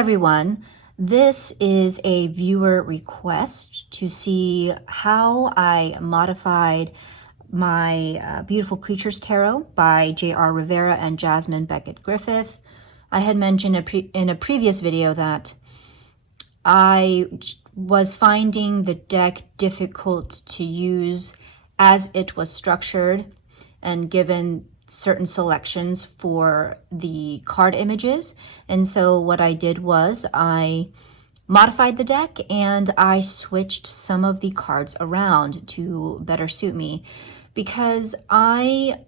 everyone, this is a viewer request to see how I modified my Beautiful Creatures Tarot by J.R. Rivera and Jasmine Beckett Griffith. I had mentioned in a previous video that I was finding the deck difficult to use as it was structured and given certain selections for the card images. And so what I did was I modified the deck and I switched some of the cards around to better suit me because I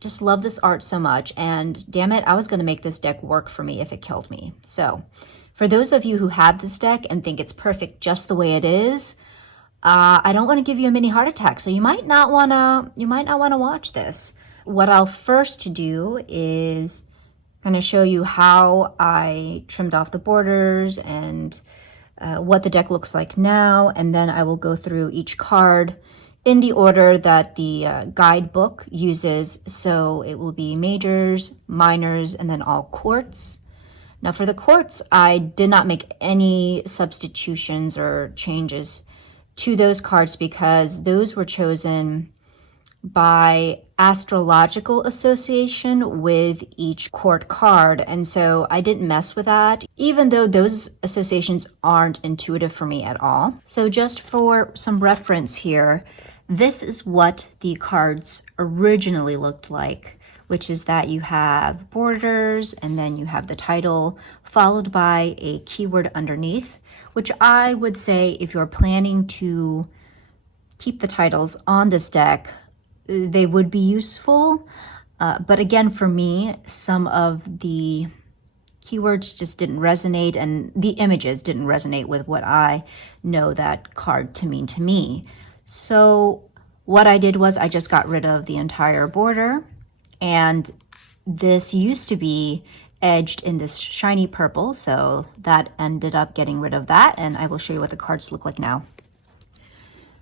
just love this art so much, and damn it, I was going to make this deck work for me if it killed me. So for those of you who have this deck and think it's perfect just the way it is, I don't want to give you a mini heart attack, so you might not want to watch this. What I'll first do is I'm going to show you how I trimmed off the borders and what the deck looks like now, and then I will go through each card in the order that the guidebook uses. So it will be majors, minors, and then all quartz. Now for the quartz, I did not make any substitutions or changes to those cards because those were chosen by astrological association with each court card, and so I didn't mess with that, even though those associations aren't intuitive for me at all. So just for some reference here, this is what the cards originally looked like, which is that you have borders and then you have the title followed by a keyword underneath, which I would say if you're planning to keep the titles on this deck, they would be useful. But again, for me, some of the keywords just didn't resonate and the images didn't resonate with what I know that card to mean to me. So what I did was I just got rid of the entire border, and this used to be edged in this shiny purple, so that ended up getting rid of that, and I will show you what the cards look like now.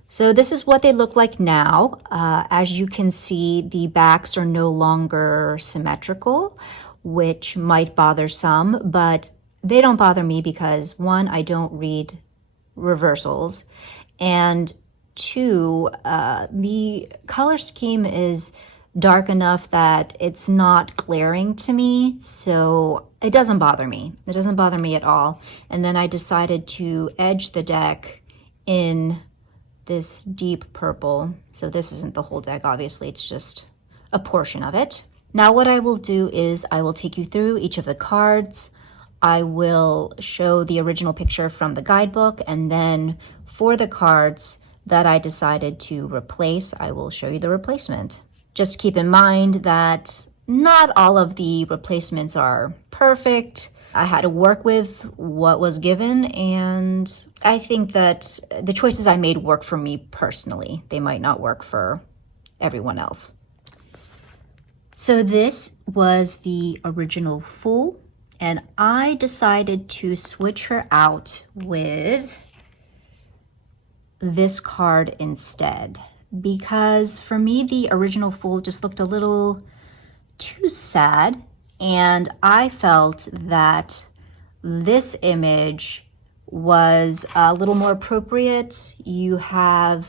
So this is what they look like now. As you can see, the backs are no longer symmetrical, which might bother some, but they don't bother me because one, I don't read reversals, and two, the color scheme is dark enough that it's not glaring to me, so it doesn't bother me. It doesn't bother me at all. And then I decided to edge the deck in this deep purple. So this isn't the whole deck, obviously, it's just a portion of it. Now what I will do is I will take you through each of the cards. I will show the original picture from the guidebook, and then for the cards that I decided to replace, I will show you the replacement. Just keep in mind that not all of the replacements are perfect. I had to work with what was given, and I think that the choices I made work for me personally. They might not work for everyone else. So this was the original Fool, and I decided to switch her out with this card instead, because for me the original Fool just looked a little too sad, and I felt that this image was a little more appropriate. You have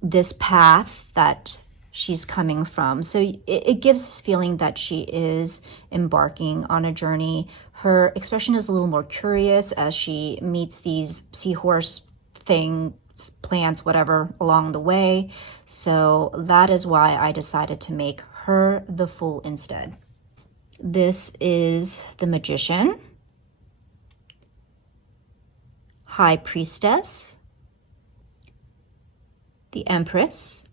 this path that she's coming from, so it gives this feeling that she is embarking on a journey. Her expression is a little more curious as she meets these seahorse things, plants, whatever, along the way. So that is why I decided to make her the Fool instead. This is the Magician, High Priestess, the Empress.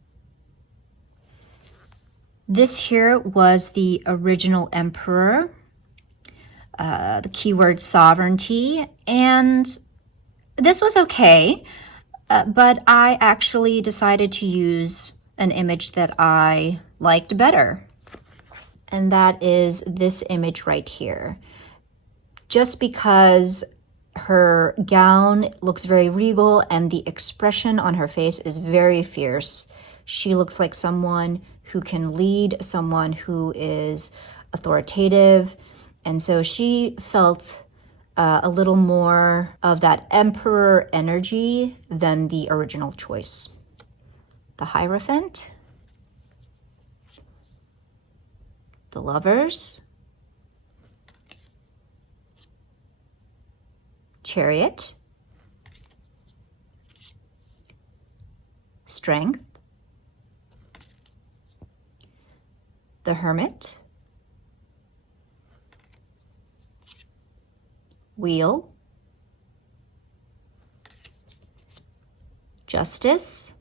This here was the original Emperor, the keyword Sovereignty, and this was okay, but I actually decided to use an image that I liked better, and that is this image right here. Just because her gown looks very regal and the expression on her face is very fierce, she looks like someone who can lead, someone who is authoritative, and so she felt a little more of that emperor energy than the original choice. The Hierophant, the Lovers, Chariot, Strength, the Hermit, Wheel, Justice,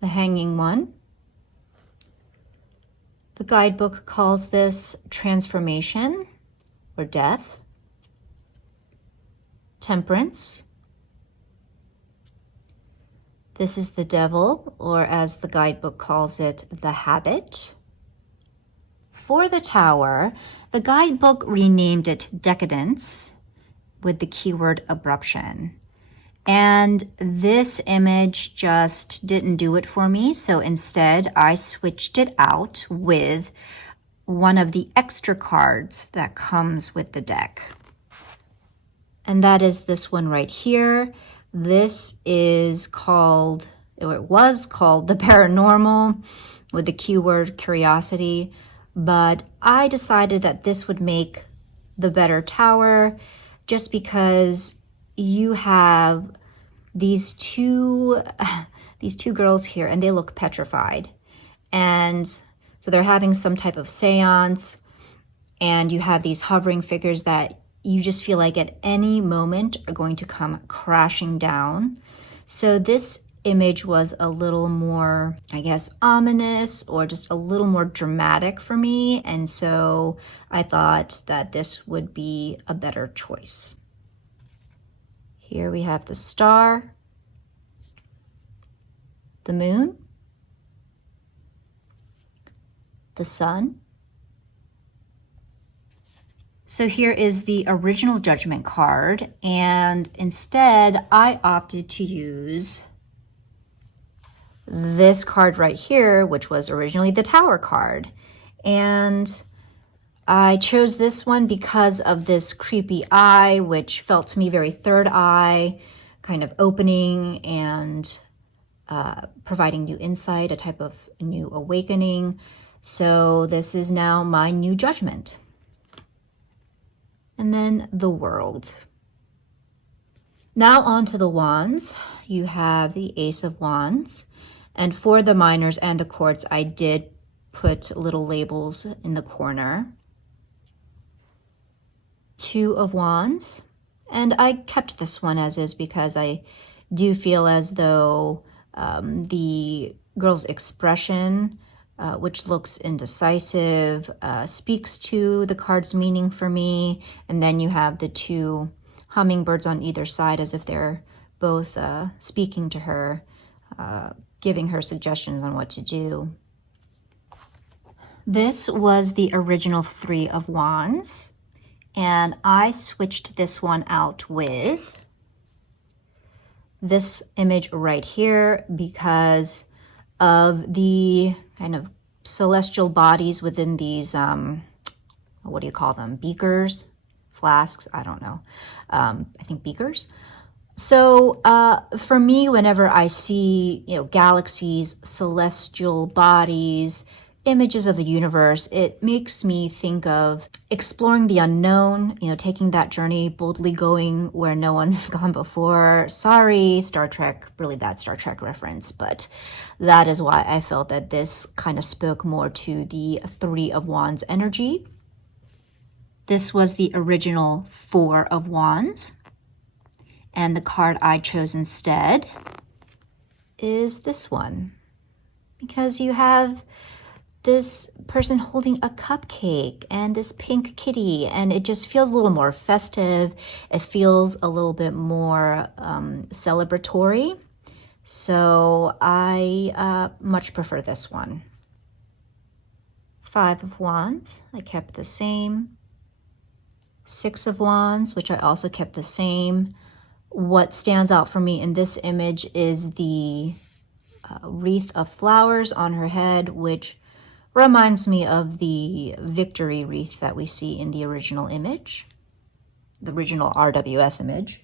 the Hanging One. The guidebook calls this transformation or death, Temperance. This is the Devil, or as the guidebook calls it, the Habit. For the Tower, the guidebook renamed it Decadence with the keyword abruption. And this image just didn't do it for me, so instead I switched it out with one of the extra cards that comes with the deck. And that is this one right here. This is called, or it was called, the Paranormal with the keyword Curiosity, but I decided that this would make the better tower just because you have these two girls here and they look petrified. And so they're having some type of seance, and you have these hovering figures that you just feel like at any moment are going to come crashing down. So this image was a little more, I guess, ominous or just a little more dramatic for me. And so I thought that this would be a better choice. Here we have the star, the moon, the sun. So here is the original Judgment card, and instead I opted to use this card right here, which was originally the Tower card. And I chose this one because of this creepy eye, which felt to me very third eye, kind of opening and providing new insight, a type of new awakening. So this is now my new Judgment. And then the World. Now on to the Wands. You have the Ace of Wands. And for the minors and the quartz, I did put little labels in the corner. Two of Wands. And I kept this one as is because I do feel as though the girl's expression, which looks indecisive, speaks to the card's meaning for me. And then you have the two hummingbirds on either side as if they're both speaking to her, giving her suggestions on what to do. This was the original Three of Wands, and I switched this one out with this image right here because of the kind of celestial bodies within these, what do you call them? Beakers, flasks, I don't know. I think beakers. So for me, whenever I see, galaxies, celestial bodies, images of the universe, it makes me think of exploring the unknown, taking that journey, boldly going where no one's gone before. Sorry, Star Trek, really bad Star Trek reference, but that is why I felt that this kind of spoke more to the Three of Wands energy. This was the original Four of Wands. And the card I chose instead is this one, because you have this person holding a cupcake and this pink kitty, and it just feels a little more festive. It feels a little bit more celebratory. So I much prefer this one. Five of Wands, I kept the same. Six of Wands, which I also kept the same. What stands out for me in this image is the wreath of flowers on her head, which Reminds me of the victory wreath that we see in the original image, the original RWS image.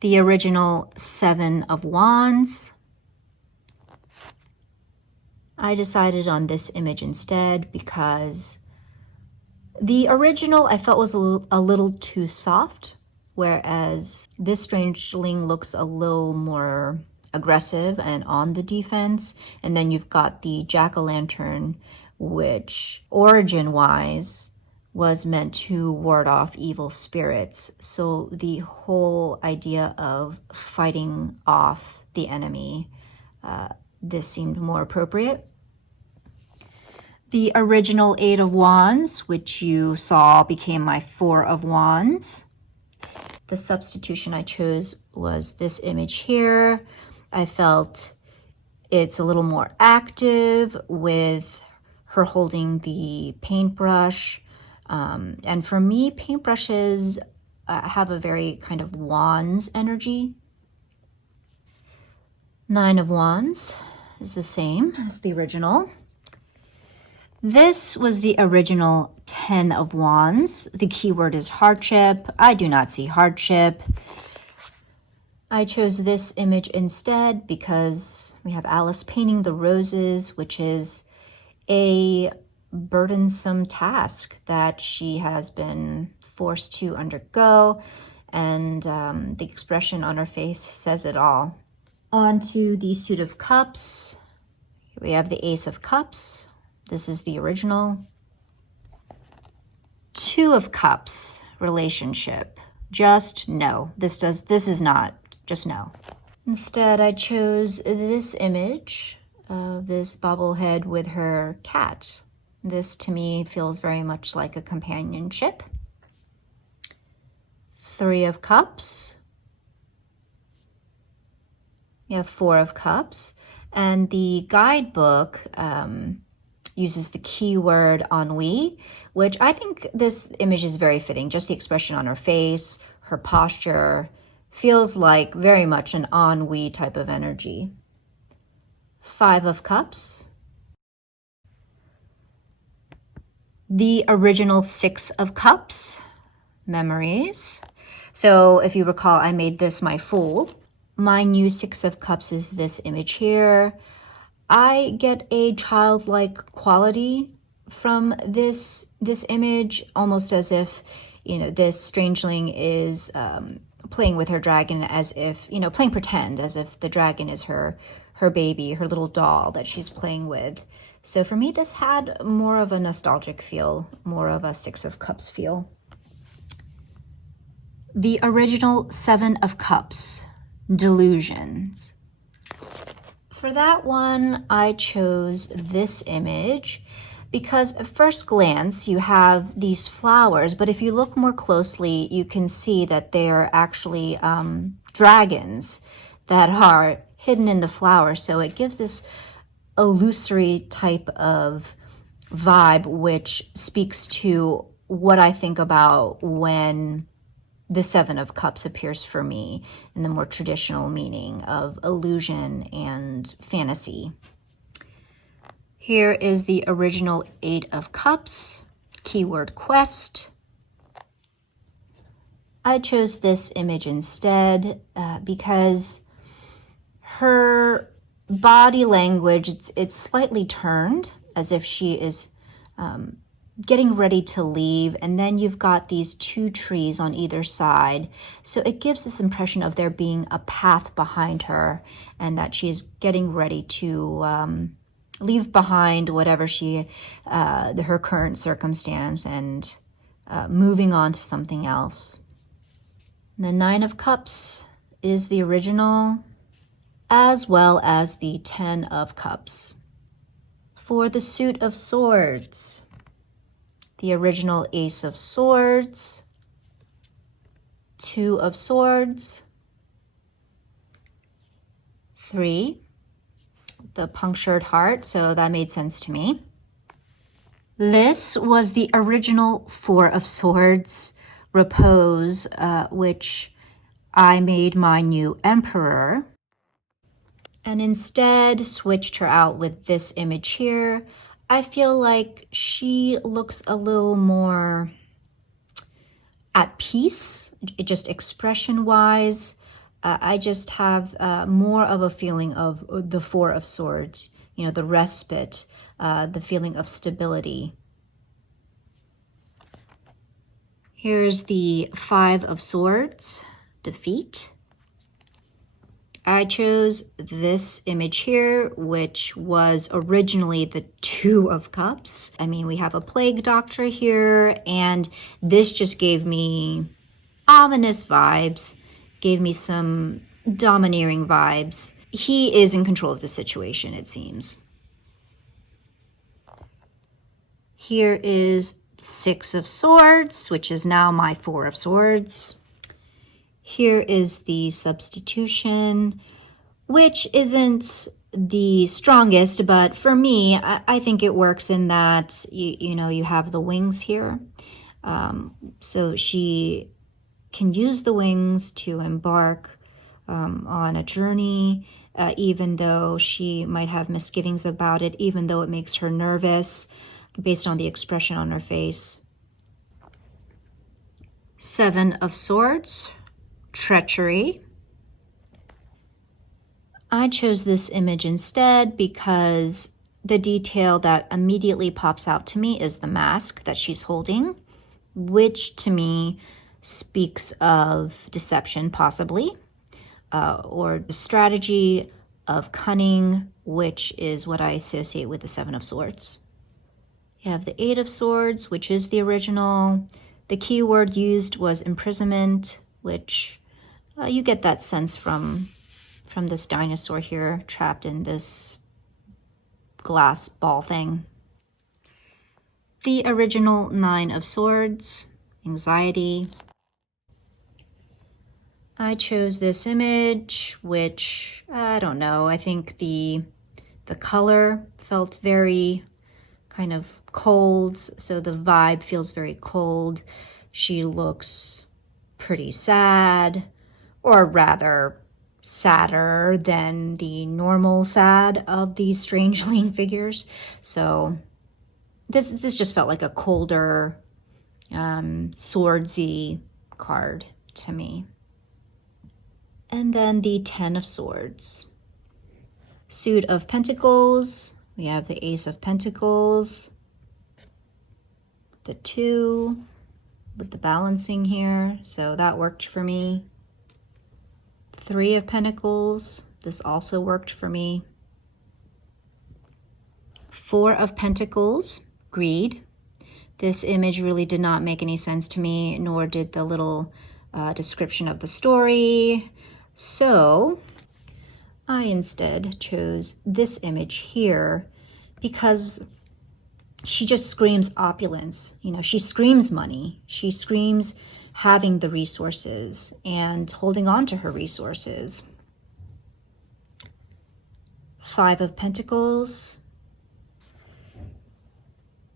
The original Seven of Wands. I decided on this image instead because the original I felt was a little too soft, whereas this strangeling looks a little more aggressive and on the defense. And then you've got the jack-o'-lantern, which origin-wise was meant to ward off evil spirits. So the whole idea of fighting off the enemy, this seemed more appropriate. The original Eight of Wands, which you saw became my Four of Wands. The substitution I chose was this image here. I felt it's a little more active with her holding the paintbrush. And for me, paintbrushes have a very kind of wands energy. Nine of Wands is the same as the original. This was the original 10 of Wands. The keyword is hardship. I do not see hardship. I chose this image instead because we have Alice painting the roses, which is a burdensome task that she has been forced to undergo, and the expression on her face says it all. On to the Suit of Cups. Here we have the Ace of Cups. This is the original. Two of Cups, relationship. Just no. This is not. Just no. Instead, I chose this image of this bobblehead with her cat. This to me feels very much like a companionship. Three of Cups. You have Four of Cups. And the guidebook uses the keyword ennui, which I think this image is very fitting. Just the expression on her face, her posture, feels like very much an ennui type of energy. Five of Cups. The original Six of Cups, memories. So if you recall, I made this my Fool. My new Six of Cups is this image here. I get a childlike quality from this image, almost as if, this strangeling is playing with her dragon, as if, playing pretend, as if the dragon is her baby, her little doll that she's playing with. So for me, this had more of a nostalgic feel, more of a Six of Cups feel. The original Seven of Cups, Delusions. For that one, I chose this image because at first glance you have these flowers, but if you look more closely, you can see that they are actually dragons that are hidden in the flowers. So it gives this illusory type of vibe, which speaks to what I think about when the Seven of Cups appears for me in the more traditional meaning of illusion and fantasy. Here is the original Eight of Cups, keyword quest. I chose this image instead because her body language, it's slightly turned as if she is getting ready to leave, and then you've got these two trees on either side. So it gives this impression of there being a path behind her and that she is getting ready to leave behind whatever her current circumstance and moving on to something else. The Nine of Cups is the original, as well as the 10 of Cups. For the Suit of Swords, the original Ace of Swords, Two of Swords, Three, the punctured heart, so that made sense to me. This was the original Four of Swords, Repose, which I made my new Emperor, and instead switched her out with this image here. I feel like she looks a little more at peace, just expression-wise. I just have more of a feeling of the Four of Swords, you know, the respite, the feeling of stability. Here's the Five of Swords, defeat. I chose this image here, which was originally the Two of Cups. I mean, we have a plague doctor here, and this just gave me ominous vibes, gave me some domineering vibes. He is in control of the situation, it seems. Here is Six of Swords, which is now my Four of Swords. Here is the substitution, which isn't the strongest, but for me, I think it works in that, you know, you have the wings here. So she can use the wings to embark on a journey, even though she might have misgivings about it, even though it makes her nervous based on the expression on her face. Seven of Swords, treachery. I chose this image instead because the detail that immediately pops out to me is the mask that she's holding, which to me speaks of deception, possibly, or the strategy of cunning, which is what I associate with the Seven of Swords. You have the Eight of Swords, which is the original. The key word used was imprisonment, which you get that sense from this dinosaur here, trapped in this glass ball thing. The original Nine of Swords, anxiety. I chose this image, which, I don't know, I think the color felt very kind of cold, so the vibe feels very cold. She looks pretty sad, or rather sadder than the normal sad of these strangeling figures. So this just felt like a colder, swordsy card to me. And then the Ten of Swords. Suit of Pentacles. We have the Ace of Pentacles. The Two with the balancing here. So that worked for me. Three of Pentacles. This also worked for me. Four of Pentacles. Greed. This image really did not make any sense to me, nor did the little description of the story. So I instead chose this image here because she just screams opulence. You know, she screams money. She screams having the resources and holding on to her resources. Five of Pentacles.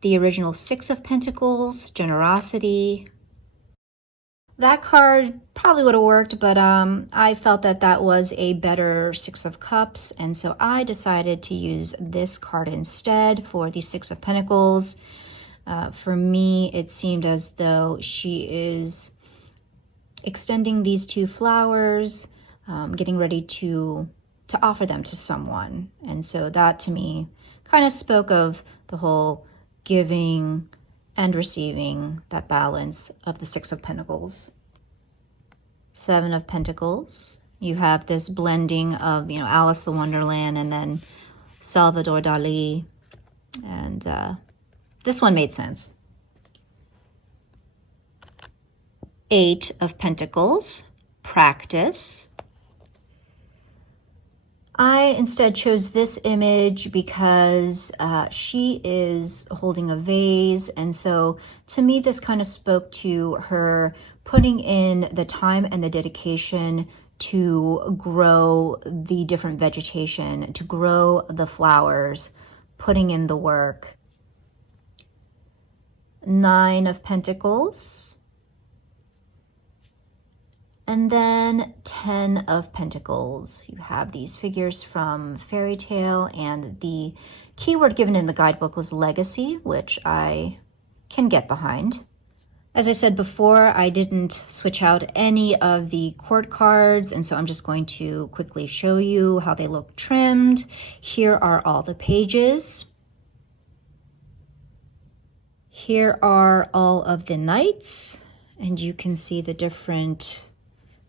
The original Six of Pentacles, generosity. That card probably would have worked, but I felt that that was a better Six of Cups, and so I decided to use this card instead for the Six of Pentacles. For me, it seemed as though she is extending these two flowers, getting ready to offer them to someone. And so that to me kind of spoke of the whole giving and receiving, that balance of the Six of Pentacles. Seven of Pentacles. You have this blending of, you know, Alice the Wonderland and then Salvador Dali. And this one made sense. Eight of Pentacles. Practice. I instead chose this image because she is holding a vase, and so to me this kind of spoke to her putting in the time and the dedication to grow the different vegetation, to grow the flowers, putting in the work. Nine of Pentacles. And then 10 of Pentacles. You have these figures from Fairy Tale, and the keyword given in the guidebook was legacy, which I can get behind. As I said before, I didn't switch out any of the court cards, and so I'm just going to quickly show you how they look trimmed. Here are all the pages. Here are all of the knights, and you can see the different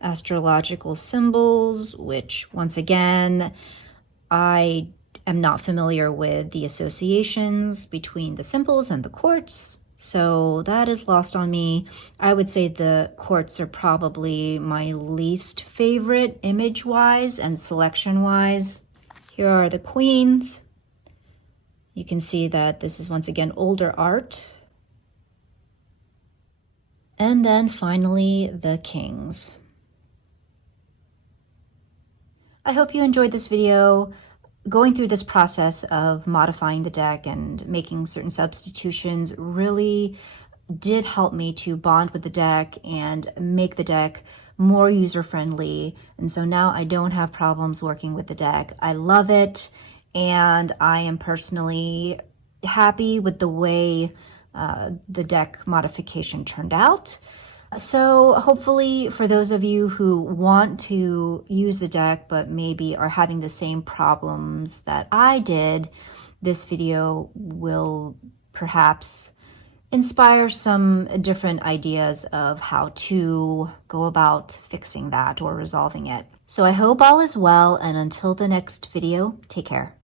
astrological symbols, which once again, I am not familiar with the associations between the symbols and the quartz, so that is lost on me. I would say the quartz are probably my least favorite image-wise and selection-wise. Here are the queens. You can see that this is once again older art. And then finally, the kings. I hope you enjoyed this video. Going through this process of modifying the deck and making certain substitutions really did help me to bond with the deck and make the deck more user-friendly. And so now I don't have problems working with the deck. I love it, and I am personally happy with the way the deck modification turned out. So hopefully for those of you who want to use the deck but maybe are having the same problems that I did, this video will perhaps inspire some different ideas of how to go about fixing that or resolving it. So I hope all is well, and until the next video, take care.